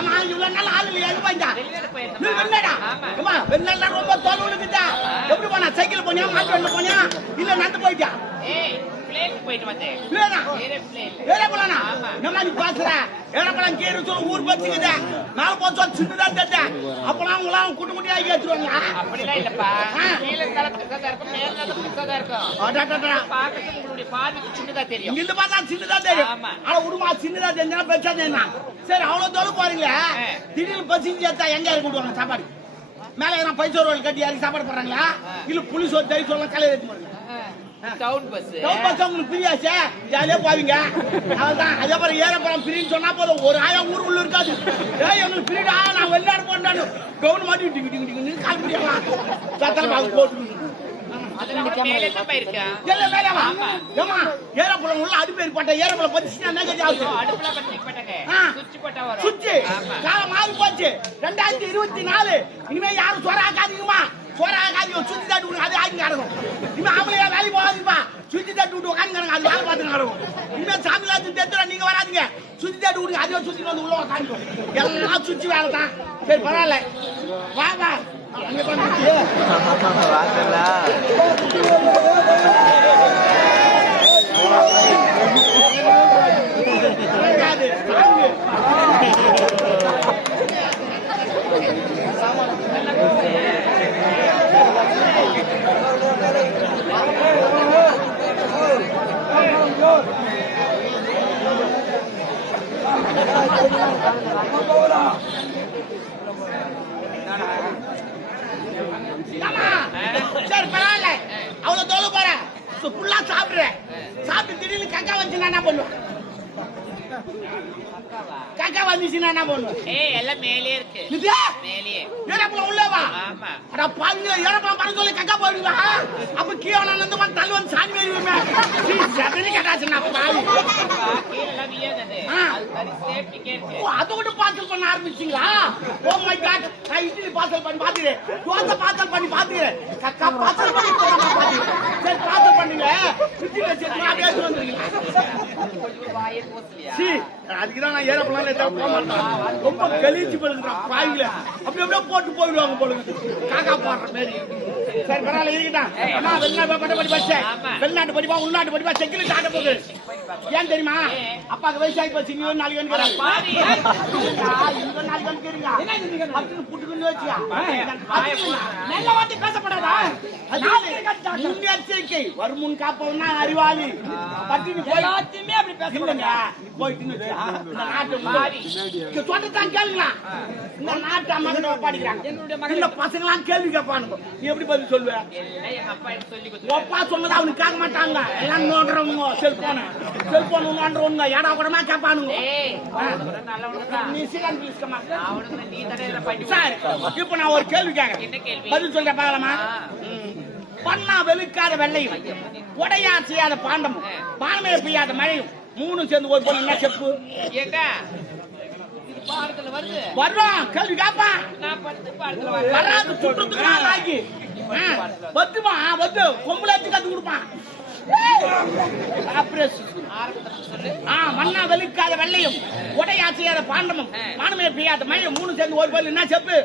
ஆமா இவ்வளவு நாள் ஆள் இல்லையா எங்க போயிட்டா நீ போயிருந்தேன் அம்மா ரொம்ப தொலைவு எப்படி போனா சைக்கிள் போனியா மாட்டு வண்டில போனியா இல்ல நடந்து போயிட்டா? பிளேனுக்கு போயிட்டு வந்தேன். இல்லடா ஏரோப்ளேன். நம்ம நீ கீரை சொல்ல ஊர் பச்சுக்குது மேல போச்சு சின்னதா தட்ட அப்பலாம் அவங்களாம் குட்டு குட்டி ஆகி வச்சிருவாங்க அப்படிலாம் இல்லப்பா. கீழே இருக்கும் மேல இருக்கும். உங்களுடைய சின்னதா தெரியும். இங்கிருந்து பார்த்தா சின்னதா தெரியும். ஆமா. ஆனா உடுமா சின்னதா தெரிஞ்சா பெருசா தெரியும்? சரி அவ்வளவு போறீங்களே? ஆ. திடீர்னு பசிஞ்சு ஏத்தா எங்க விடுவாங்க சாப்பாடு? மேல எதனா பைசா ரோல் கட்டி இறக்கி சாப்பாடு போடுறாங்களா? இல்ல புளி சோறு தயிர் சோறு கலையை டவுன் பஸ் டவுன் பஸ் உங்களுக்கு பிரியாச்சே ஜாலியா போவீங்க. அவ்வளவுதான். அதே மாதிரி ஏறப்பறம் பிரின்னு சொன்னா போதும். ஒரு ஆயிரம் ஊர் உள்ள இருக்காது. ஏய் எங்களுக்கு பிரிடா நான் வெளிநாடு போண்டானு கவுன் மாட்டி டிங்கு டிங்கு டிங்கு கால் பிடிக்கலாம் சத்தல பாக்கு போட்டு ஏறப்பறம் உள்ள ஏறப்பறம் பத்தி போச்சு ரெண்டாயிரத்தி இருபத்தி நாலு. இனிமே யாரும் சோற ஆக்காதீங்கம்மா சோற ஆக்காதீங்க சுத்தி தட்டு விடுங்க அது ஆக்கி கிடக்கும் இனிமே ஆம்பளையா வேலைக்கு போகாதீங்கப்பா சுத்தி தட்டு விட்டு உட்காந்து அது வேலை பார்த்து கிடக்கும். இனிமே சாமி காத்து தெத்துல நீங்க வராதுங்க. சுத்தி தேட்டு விடுங்க அதுவே சுத்தி வந்து உள்ள உட்காந்துக்கும் எல்லாம் சுத்தி வேலை தான். சரி பரவாயில்ல. வா வா. அங்க பண்ணி ஆமா. சரி பரவாயில்ல அவ்வளவு தோலை போற ஃபுல்லா சாப்பிடுறேன் சாப்பிட்டு திடீர்னு கக்கா வந்துச்சுன்னா என்ன பண்ணுவேன் கக்கா வந்துச்சுன்னா என்ன பண்ணுவேன் ஏய் எல்லாம் மேலே இருக்கு. நித்யா! மேலேயே. ஏறப்பல உள்ளவா ஆமா. அட பாருங்க ஏறப்பல பண்ண சொல்லி கக்கா போயிடுவா. அப்ப கீழே வந்து வந்து தள்ளு வந்து சாமி வருவேமே சதனி கட்டாச்சு நான் பாவி. கீழே எல்லாம் வியாதது. அது சரி சேஃப்டி கேட்டு ஓ, அதை விட்டு பார்சல் பண்ண ஆரம்பிச்சீங்களா? ஓ மை காட் நான் இட்லி பார்சல் பண்ணி பாத்துக்கிறேன் தோசை பார்சல் பண்ணி பாத்துக்கிறேன் கக்கா பார்சல் பண்ணி பாத்துக்கிறேன் சரி பார்சல் பண்ணுங்க. சுத்தி வச்சு அப்படியே எடுத்து வந்துருக்கீங்க வாயை போசலையா அதுக்குதான் நான் ஏறப்பலாம் போக மாட்டேன். ரொம்ப கழிச்சு போடுறான் பாய்ல அப்படியே போட்டு போயிடுவாங்க போலுங்க காக்கா போடுற மாதிரி. சரி பரவாயில்ல இருக்கட்டும். அண்ணா வெளிநாட்டு பட்ட படி பச்சேன் ஆமா. வெளிநாட்டு படிப்பா உள்நாட்டு படிப்பா செக்கில் ஆட்ட போகுது. ஏன் தெரியுமா? அப்பாக்கு வயசாகி போச்சு நீ ஒரு நாளைக்கு வந்து. இந்த நாளைக்கு வந்து கேளுங்க அப்படின்னு புட்டுக்குன்னு வச்சியா. நல்ல வார்த்தை பேசப்படாதா? முன்னெச்சரிக்கை வருமுன் காப்பவனா அறிவாளி. பட்டினி போய் எல்லாத்தையுமே அப்படி வச்சுக்கா, இந்த நாட்டு கேளுங்களா? இந்த அம்மாக்கிட்ட ஒப்படைக்கிறாங்க. இந்த பசங்களாம் கேள்வி கேட்பானுங்க. நீ எப்படி பதில் சொல்லுவ? எல்லாம் எங்க அப்பா சொன்னதை அவனுக்கு கேட்க மாட்டாங்க. எல்லாம் நோண்டுறவங்க, செல்போனை. செல்போன் நோண்டுறவங்க, ஏடா கூடமா கேட்பானுங்க. நீ சீக்கிரம் சரி, இப்ப நான் ஒரு கேள்வி கேட்கறேன். கேள்வி பதில் சொல்ற பார்க்கலாமா ஆ. பண்ணா வெளுக்காத வெள்ளையும் உடையா செய்யாத பாண்டமும் பானமே பெய்யாத மழையும் மூணு சேர்ந்து ஒரு பொண்ணு என்ன செப்பு வர்றோம் கேள்வி கேப்பா. வராது சுற்றத்துக்கு பத்துமா பத்து கொம்புலாச்சு கத்து கொடுப்பான் மண்ணா வெளுக்காத வெள்ளையும் உடையா செய்யாத பாண்டமும் பானமே பெய்யாத மழையும் மூணு சேர்ந்து ஒரு பொண்ணு என்ன செப்பு?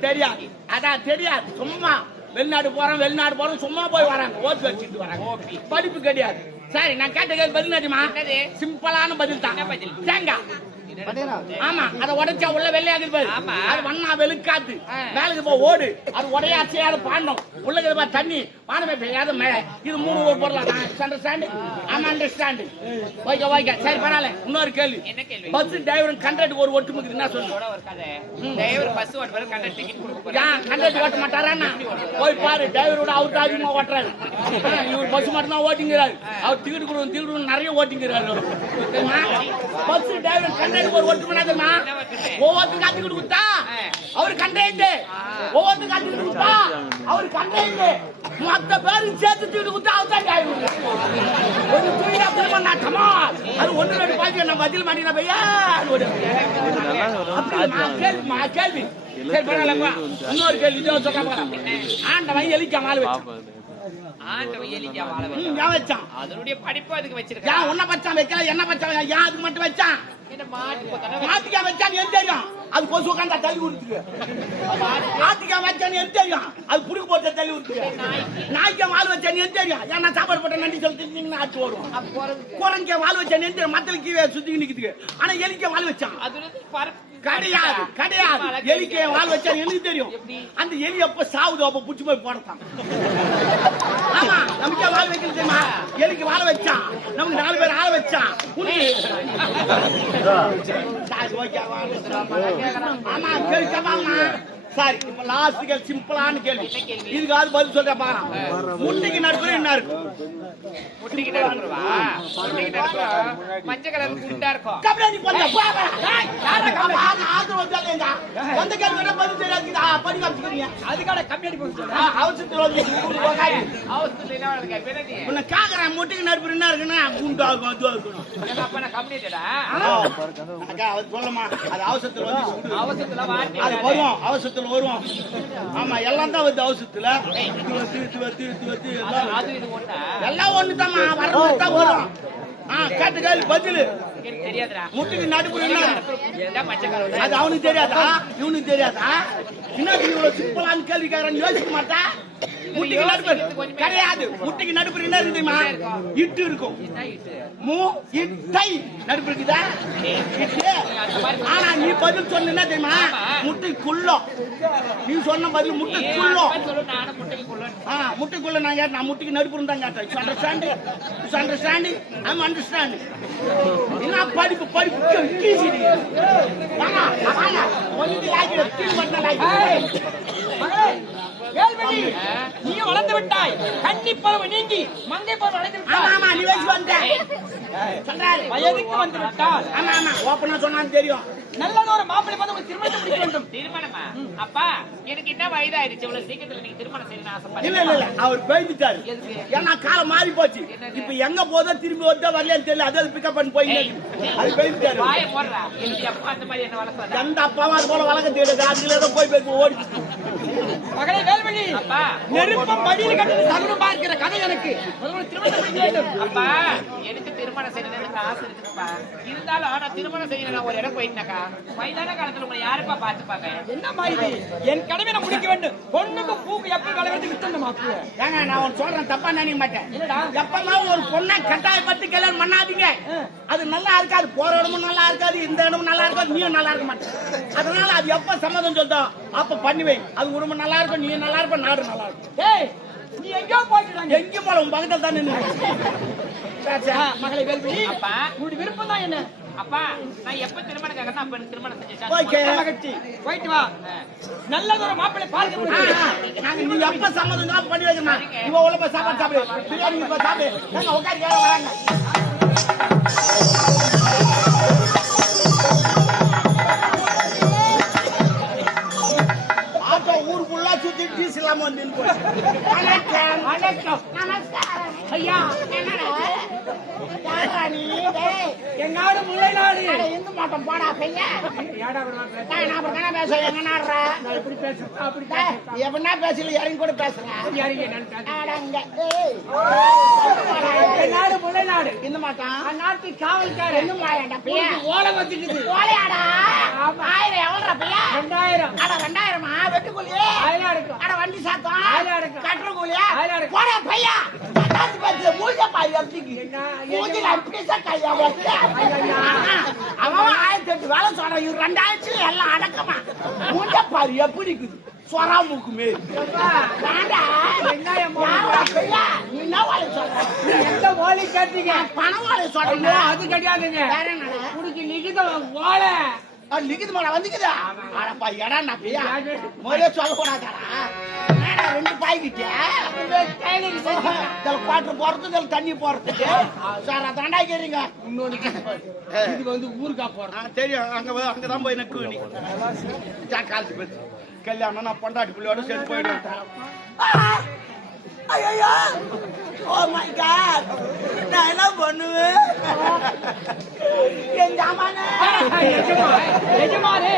தெரியாது. அதான் தெரியாது. சும்மா வெளிநாடு போறோம் வெளிநாடு போறோம் சும்மா போய் வராங்க. ஓட்டு வச்சுட்டு வராங்க. படிப்பு கிடையாது. சரி நான் கேட்ட கேள்வி பதில் தெரியுமா? என்னது? சிம்பிளான பதில் தான்? தேங்காய். ஆமா அத உடைச்சா உள்ள வெள்ளையாகுது பாரு. ஆமா. அது வண்ணா வெளுக்காத்து. மேலுக்கு போ ஓடு. அது உடையா செய்யாத பாண்டம். உள்ள இருக்கிற பாரு தண்ணி. பானமே பெய்யாத மழை இது மூணு ஒரு பொருளா அண்டர்ஸ்டாண்ட் ஆமா அண்டர்ஸ்டாண்ட் ஓகே ஓகே. சரி பரவாயில்ல. இன்னொரு கேள்வி. என்ன கேள்வி? பஸ் டிரைவர் கண்டக்ட் ஒரு ஒட்டுமுக்கு என்ன சொல்லு டிரைவர் பஸ் ஓட்டு பிறகு கண்டக்டர் டிக்கெட் கொடுக்க போறாரு. ஓட்ட மாட்டாரா போய் பாரு டிரைவரோட தான் அதிகமா ஓட்டுறாரு. இவர் பஸ் மட்டும் தான் ஓட்டிங்கிறாரு. அவர் டிக்கெட் கொடுக்கணும் டிக்கெட் நிறைய ஓட்டிங்கிறாரு தெரியுமா? பஸ் டிரைவர் கண்டக்டர் ஒரு ஒட்டு மணி தெரியுமா? என்ன ஓட்டுது? கொடுத்தா அவர் கண்டக்டர் ஒவ்வொருத்தருக்கு அஞ்சு கொடுத்தா அவர் கண்டக்டர் மத்த பேரும் சேர்த்து டிக்கெட் கொடுத்தா அவர் தான் டிரைவர் ஒரு தூயா திரும்ப நாட்டமா அது ஒண்ணு ரெண்டு பாய்ச்சி நம்ம பதில் மாட்டினா பையா கேள்வி. கேள்வி இன்னொரு கேள்வி இதோ சொல்றேன் பாரு. ஆண்டவன் வச்சான் வச்சான் அதனுடைய படிப்பு அதுக்கு வச்சிருக்கான் உன்னை பச்சான் வைக்கல என்ன பச்சான் ஏன் அதுக்கு மட்டும் வச்சான்? என்ன மாட்டு கொத்தனா மாத்திக்காய் வச்சான்னு எனக்கு தெரியும்? அது கொசு உட்காந்தா தள்ளி விடுத்துக்கு. மாத்திக்காய் வச்சான்னு எனக்கு தெரியும். அது புடுக்கு போட்டு தள்ளி விடுத்துக்கு. நாய்க்கா. வால் வச்சான்னு எனக்கு தெரியும். ஏன்னா சாப்பாடு போட்ட நன்றி சொல்லிட்டு ஆட்டு வரும் குரங்க வால் வச்சான்னு எனக்கு தெரியும். மத்தல கீழே சுத்தி நிக்குதுக்கு. ஆனா எலிக்க வால் வச்சான். கிடையாது கிடையாது. எலிக்கு வால் வச்சா எனக்கு தெரியும்? அந்த எலி எப்ப சாவுதோ அப்ப புடிச்சு போய் போடத்தான். நமக்கு வால் வைக்கிறது தெரியுமா? எலிக்கு வாழ வச்சான் நமக்கு நாலு பேர் ஆள வச்சான். ஆமா கேட்பாங்கம்மா சரி இப்ப லாஸ்ட் கேள்வி சிம்பிளான கேள்வி இதுக்காவது பதில் சொல்றேன் பாக்கலாம் முட்டைக்கு நடுப்புற என்ன இருக்கும்? முட்டிக்கிட்ட இருக்கிறவா முட்டிக்கிட்ட இருக்கிற மஞ்சள் கலர் குண்டா இருக்கும். கபடி போடுங்க போ, போ. யாரா கபடி? ஆ, ஆத்திரம் வந்தாலே எங்க? எந்த கேள்வி வேணா பதில் தெரியாது ஆ, பண்ணி காமிச்சுக்கிறீங்க. அதுக்கான கம்மியாடி போச்சு ஆ, அவசரத்துல வந்து போகாது. அவசரத்துல என்ன கேட்பேன் நீ உன்னை கேக்குறேன் முட்டைக்கு நடுப்புற என்ன இருக்குன்னா குண்டா இருக்கும் அதுவா இருக்கணும். எங்க அப்பா நான் கம்யூனிட்டடா அக்கா, அது சொல்லமா அது அவசரத்துல வந்து. அவசரத்துல வாட்டி அது வரும் அவசரத்துல வரும் ஆமா எல்லாம் தான் அவசரத்துல வந்து இது வந்து இது வந்து எல்லாம் ஒண்ணா ஒண்ணுதாம்மா வரணும் தான் வரும் ஆ கேட்டு கேள்வி பதில். முட்டுக்கு நடுப்புற அது அவனுக்கு தெரியாதா? இவனுக்கு தெரியாதா? என்ன இவ்வளவு சிம்பிளான கேள்வி கேட்கறான்னு யோசிக்க மாட்டா? முட்டிக்கு நடுப்பு கிடையாது. முட்டிக்கு நடுப்பு என்ன இருக்கு தெரியுமா? இட்டு இருக்கும். மூ இட்டை. நடுப்பு இருக்குதா? ஆனா நீ பதில் சொன்ன தெரியுமா? முட்டைக்குள்ளம். நீ சொன்ன பதில் முட்டைக்குள்ளம். சொல்லு நானும் முட்டைக்கு கொள்ளு ஆ முட்டைக்குள்ள நான் கேட்டேன். நான் முட்டைக்கு நடுப்பு தான் கேட்டேன். அண்டர்ஸ்டாண்டிங் அண்டர்ஸ்டாண்டிங் ஐம் அண்டர்ஸ்டாண்டிங் என்ன படிப்பு? படிப்பு. கீசி வாங்க வாங்க. ஒன்னுக்கு லாக்கிட கீழ் பண்ண மகளே வேல்வெளி நீ வளர்ந்து விட்டாய். கன்னி பருவம் நீங்கி மங்கை பருவம் அடைந்து விட்டாய் ஆமா நீ வயசு வந்த சொல்றாரு. வயதுக்கு வந்து விட்டால் ஆமா ஆமா. ஓப்பனா சொன்னான்னு தெரியும். நல்லதொரு மாப்பிள்ளை பார்த்து உங்களுக்கு திருமணத்தை முடிக்க வேண்டும். திருமணமா? அப்பா எனக்கு என்ன வயதாயிருச்சு இவ்வளவு சீக்கிரத்துல நீங்க திருமணம் செய்யணும்னு இல்ல இல்ல இல்ல. ஆசைப்படுறீங்க அவர் போயிட்டாரு எதுக்கு? ஏன்னா காலம் மாறி போச்சு? இப்ப எங்க போதோ திரும்பி வருதோ வரலையான்னு தெரியல. அதை பிக்கப் பண்ணி போய் அது போயிட்டாரு வாய போடுறா. எனக்கு அப்பா அந்த மாதிரி என்ன வளர்த்தாதா எந்த அப்பாவும் அது போல வழக்க தெரியாது அதுல தான் போய் போய் ஓடி மகளே வேல்வெளி. அப்பா. நெருப்பம் படியில் கட்டது சகுனம் பார்க்கிற கதை எனக்கு. திருமணத்தை முடிக்க வேண்டும். அப்பா. எனக்கு திருமணம் செய்யணும்னு எனக்கு ஆசை இருக்குப்பா இருந்தாலும் நான் திருமணம் செய்யணும் நான் ஒரு இடம் போயிட்டேனாக்கா வயதான காலத்துல உங்களை யாருப்பா பாத்துப்பாங்க என்னம்மா இது? என் கடமை நான் முடிக்க வேண்டும். பொண்ணுக்கு பூக்கு வளர்த்து விட்டு மாப்பிள்ளை ஏங்க நான் ஒன்னு சொல்றேன் தப்பா நினைக்க மாட்டேன். என்னடா? எப்பமா ஒரு பொண்ணை கட்டாயப்பட்டு கல்யாணம் பண்ணாதீங்க. அது நல்லா இருக்காது போற இடமும் நல்லா இருக்காது இந்த இடமும் நல்லா இருக்காது நீயும் நல்லா இருக்க மாட்டேன் அதனால அது எப்ப சம்மதம் சொல்றோம் அப்ப பண்ணி வை அது குடும்பம் நல்லா இருக்கும் நீ நல்லா இருப்ப நாடு நல்லா இருக்கும். ஏய் நீ எங்கேயோ போயிட்டு எங்கேயும் போல உன் பக்கத்தில் தான் நின்று மகளை வேல்வெளி அப்பா. உங்களுடைய விருப்பம் தான் என்ன? அப்பா நான் எப்ப திருமணம் கேட்கறேன் அப்ப திருமணம். செஞ்சு போயிட்டு வா. நல்லதொரு மாப்பிள்ளை நாங்க நீ எப்ப சம்மதம் தான் பண்ணி வைக்கணும்? இவ உள்ள சாப்பாடு சாப்பிடு. பிரியாணி சாப்பிடு. உட்காந்து வராங்க ஃபுல்லா சுத்தி டீஸ் இல்லாம வந்து வணக்கம் வணக்கம் நமஸ்காரம் ஐயா என்னடா யாரா நீ? டேய் என் நாடு முல்லை நாடு இந்து மாட்டம் போடா நான் தானே எங்க நாடுறா அப்படி எப்படின்னா பேசல இறங்கி கூட பேசுறேன் நாடு முல்லை நாடு இந்த மாட்டான் காவல்காரன். என்ன மாயண்டா பையன் ஓலை வச்சுக்குது. ஓலையாடா? ஆயிரம் எவ்வளோ பையன் ரெண்டாயிரம். அட ரெண்டாயிரமா? இருக்கும் அட வண்டி சாத்தம். அதெல்லாம் இருக்கும். கட்டுற கூலி அதெல்லாம் இருக்கும். போடா பையா மூஞ்ச பாய் என்ன? மூஞ்சில அப்படியே கையா வச்சு அவன் ஆயிரத்தி எட்டு வேலை சொல்றான் இவரு ரெண்டாயிரத்துல எல்லாம் அடக்கமா. மூஞ்ச பாரு எப்படி இருக்குது? சொரா மூக்குமே. எந்த ஓலை கேட்டீங்க? வேலை ஐயோ, சொல்றேன் அது கிடையாதுங்க. உனக்கு லிகிதம் ஓலை லிகிது மேல வந்துக்குதா? அடப்பா எடா நான் பையா முதல்ல சொல்லக்கூடாதாடா என்னடா ரெண்டு பாய்கிட்டியா இதில் குவாட்டர் போறது இதில் தண்ணி போறதுக்கு சார் அதாண்டா கேறீங்க இது வந்து ஊருக்கா போறோம் தெரியும். அங்க அங்கதான் போய் நக்கு நீ பேசு கல்யாணம் நான் பொண்டாட்டி பிள்ளையோட சேர்த்து போயிடுவேன். ஐயோ ஓ மை காட் நான் என்ன பண்ணுவேன்? என் ஜாமான. எஜமா, எஜமானே.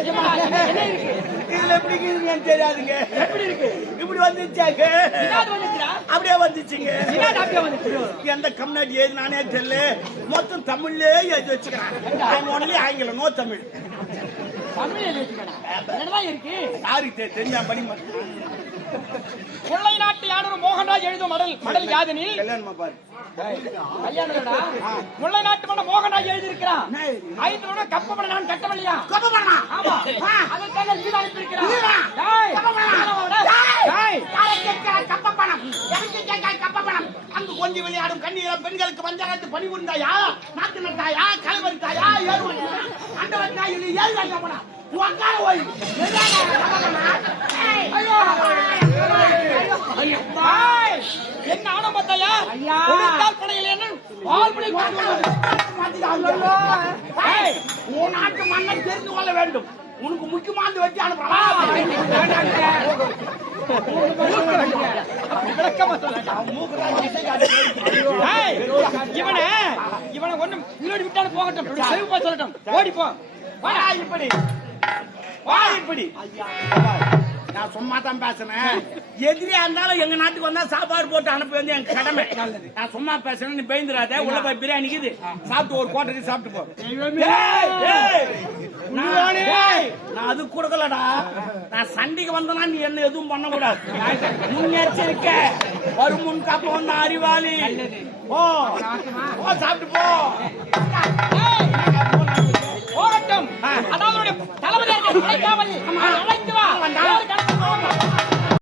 எஜமானே, என்ன இருக்கு? இதுல எப்படி இருக்குதுன்னு தெரியாதுங்க எப்படி இருக்கு? இப்படி வந்துச்சாங்க? அப்படியே வந்துச்சுங்க? எந்த கம்னாடி ஏது நானே தெரியல மொத்தம் தமிழ்லயே எழுதி வச்சுக்கிறேன் ஒன்லி ஆங்கிலம் நோ தமிழ் தமிழ் எழுதி இருக்கு? யாருக்கு தெரிஞ்சா படி கொள்ளை நாட்டு யானவர் மோகன்ராஜ் எழுதும் மடல் மடல் யாதெனில். முல்லை நாட்டு மன்னர் மோகன்ராஜ் எழுதியிருக்கிறான். ஐந்து வருடம் கப்பப்பட நான் கட்டவில்லையா? கோபப்படமா ஆமா. ஆ. அதற்காக வீடு அனுப்பியிருக்கிறான். கப்பப்படா. டேய்! டேய். கப்பப்பணம் எனக்கு கேட்க கப்பப்பணம் அங்கு கொஞ்சி விளையாடும் கண்ணீரம் பெண்களுக்கு பஞ்சாயத்து பணி உண்டாயா நாட்டு நட்டாயா? கல்வரித்தாயா ஏறுவன் அண்டவன் நாயில் ஏழு கட்டப்பணம் உக்கார டேய், என்ன ஆணவம் பார்த்தாயா? கொடுத்தால் படையில் என்ன? வருவது. ஏய், உன் நாட்டு மன்னன் தெரிந்து கொள்ள வேண்டும். உனக்கு முக்கியமானது வச்சு. டேய், இவனை இவனை ஒண்ணும் உயிரோடு விட்டாலும் போகட்டும். செவிப்பா சொல்லட்டும். ஓடி போ. வாடா இப்படி. வா இப்படி. நான் சும்மா தான் பேசுனேன். எதிரியா இருந்தாலும் எங்க நாட்டுக்கு வந்தா சாப்பாடு போட்டு அனுப்ப வேண்டிய என் கடமை. நான் சும்மா பேசுறேன் நீ பயந்துராத உள்ள போய் பிரியாணி இருக்குது சாப்பிட்டு ஒரு கோட்டரி சாப்பிட்டு போ. நான் அது கொடுக்கலடா. நான் சண்டைக்கு வந்தனா நீ என்ன எதுவும் பண்ண கூடாது முன்னெச்சரிக்கை. வரும் முன் காப்ப வந்த அறிவாளி. போ. போ சாப்பிட்டு போ. போகட்டும். அதாவது கிடைக்காமல் அழைத்து